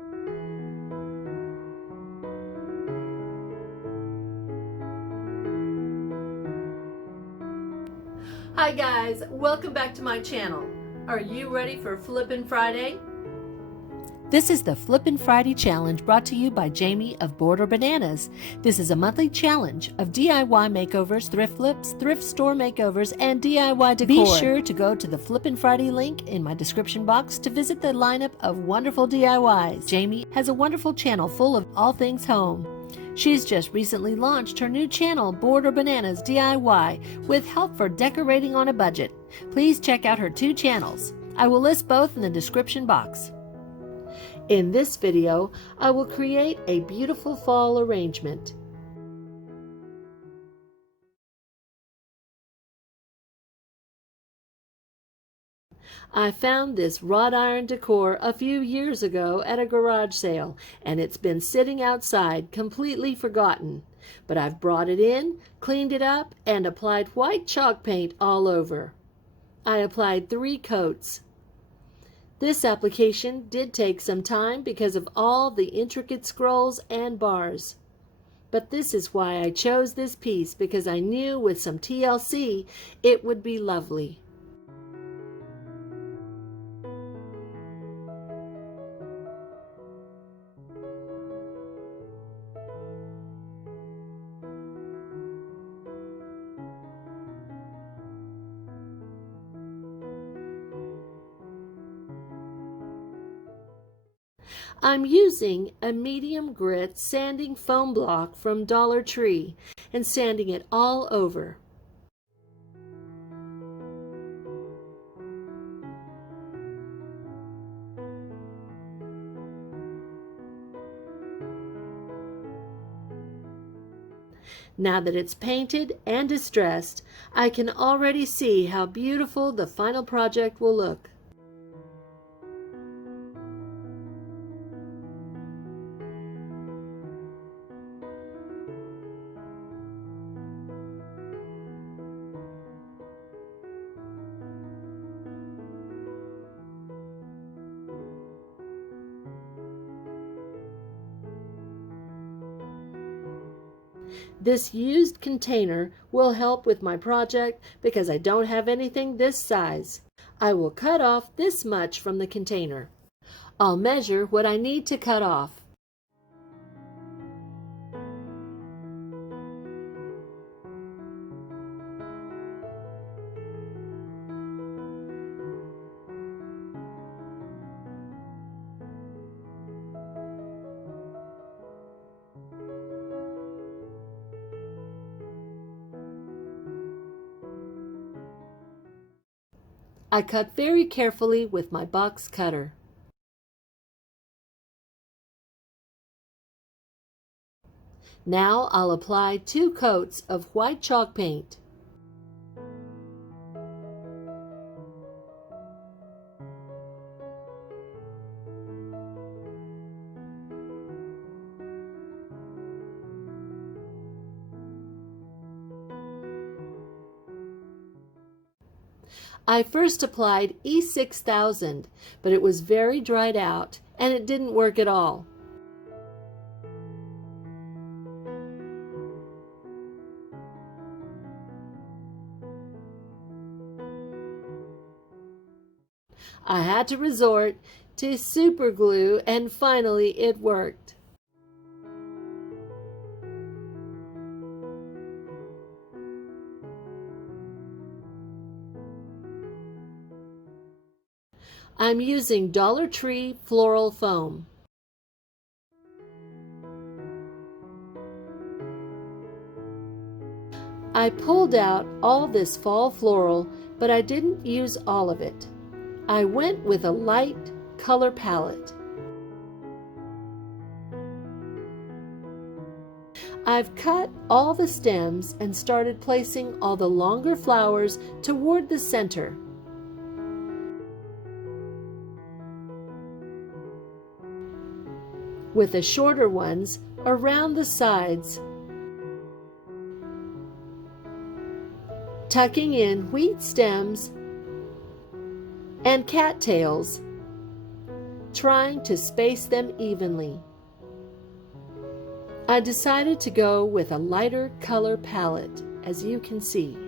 Hi guys, welcome back to my channel. Are you ready for Flippin' Friday? This is the Flippin' Friday Challenge brought to you by Jamie of Border Bananas. This is a monthly challenge of DIY makeovers, thrift flips, thrift store makeovers, and DIY decor. Be sure to go to the Flippin' Friday link in my description box to visit the lineup of wonderful DIYs. Jamie has a wonderful channel full of all things home. She's just recently launched her new channel, Border Bananas DIY, with help for decorating on a budget. Please check out her two channels. I will list both in the description box. In this video, I will create a beautiful fall arrangement. I found this wrought iron decor a few years ago at a garage sale, and it's been sitting outside completely forgotten. But I've brought it in, cleaned it up, and applied white chalk paint all over. I applied 3 coats. This application did take some time because of all the intricate scrolls and bars. But this is why I chose this piece, because I knew with some TLC it would be lovely. I'm using a medium grit sanding foam block from Dollar Tree and sanding it all over. Now that it's painted and distressed, I can already see how beautiful the final project will look. This used container will help with my project because I don't have anything this size. I will cut off this much from the container. I'll measure what I need to cut off. I cut very carefully with my box cutter. Now I'll apply 2 coats of white chalk paint. I first applied E6000, but it was very dried out and it didn't work at all. I had to resort to super glue and finally it worked. I'm using Dollar Tree floral foam. I pulled out all this fall floral, but I didn't use all of it. I went with a light color palette. I've cut all the stems and started placing all the longer flowers toward the center. With the shorter ones around the sides. Tucking in wheat stems and cattails, trying to space them evenly. I decided to go with a lighter color palette, as you can see.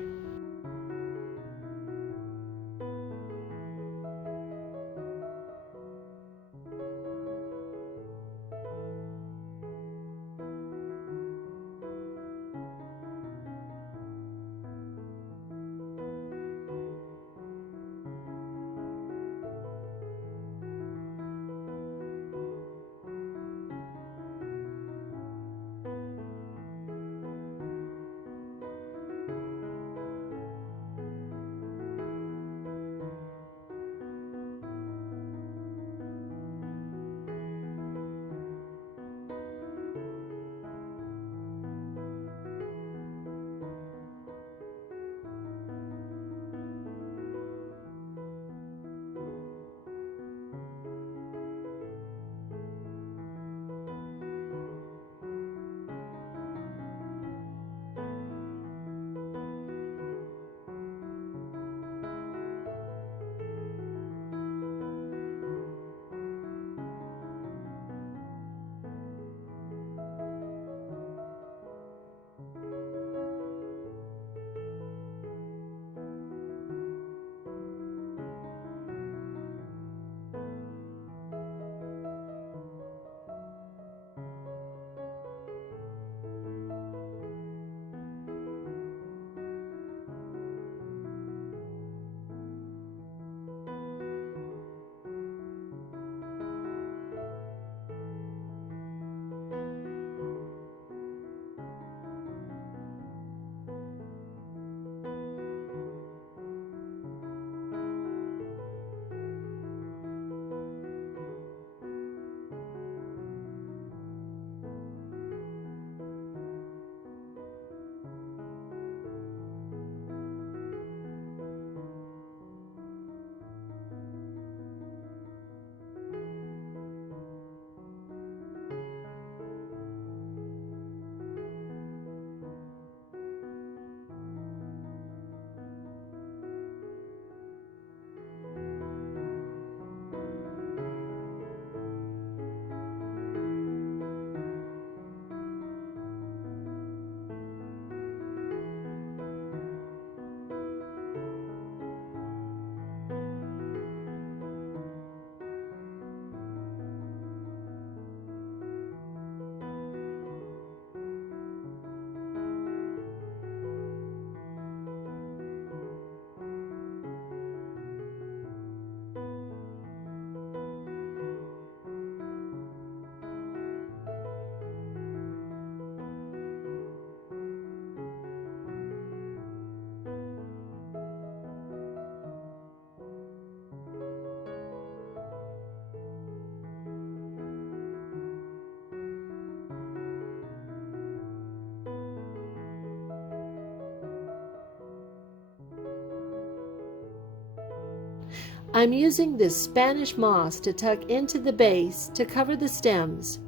I'm using this Spanish moss to tuck into the base to cover the stems.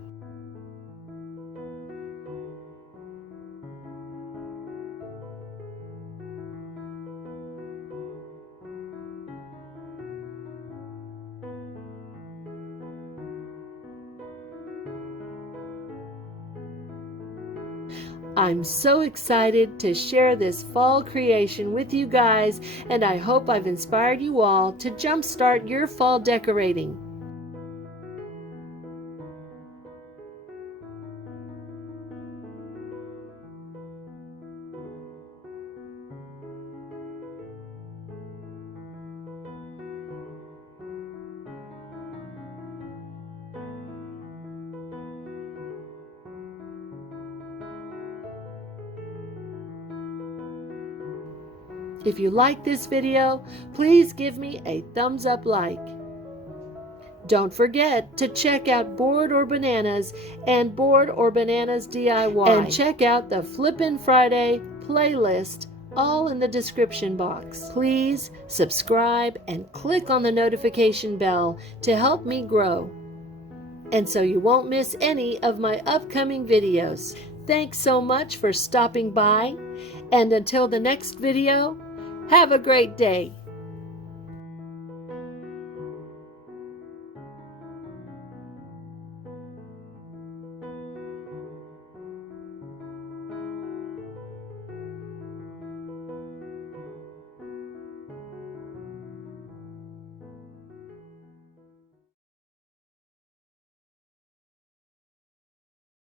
I'm so excited to share this fall creation with you guys, and I hope I've inspired you all to jumpstart your fall decorating. If you like this video, please give me a thumbs up like. Don't forget to check out Board or Bananas and Board or Bananas DIY. And check out the Flippin' Friday playlist, all in the description box. Please subscribe and click on the notification bell to help me grow, and so you won't miss any of my upcoming videos. Thanks so much for stopping by, and until the next video, have a great day.